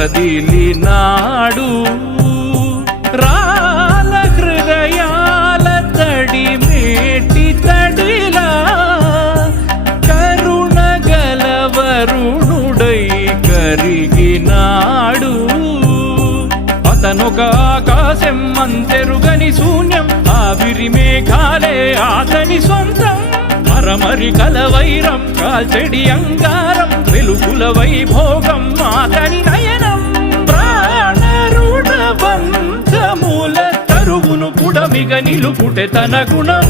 కదిలినాడు రాల హృదయాల తడి మేటి తడిలా కరుణ గలవరుణుడై కరిగినాడు అతనొక ఆకాశం అంతెరుగని శూన్యం ఆవిరి మేఘాలే అతని సొంతం మరమరి కలవైరం కాల్చెడి అంగారం వెలుగుల వైభోగం అతని నయనం ప్రాణరుణ బంధముల తరువును పుడమిగ నిలుపుటె తన గుణం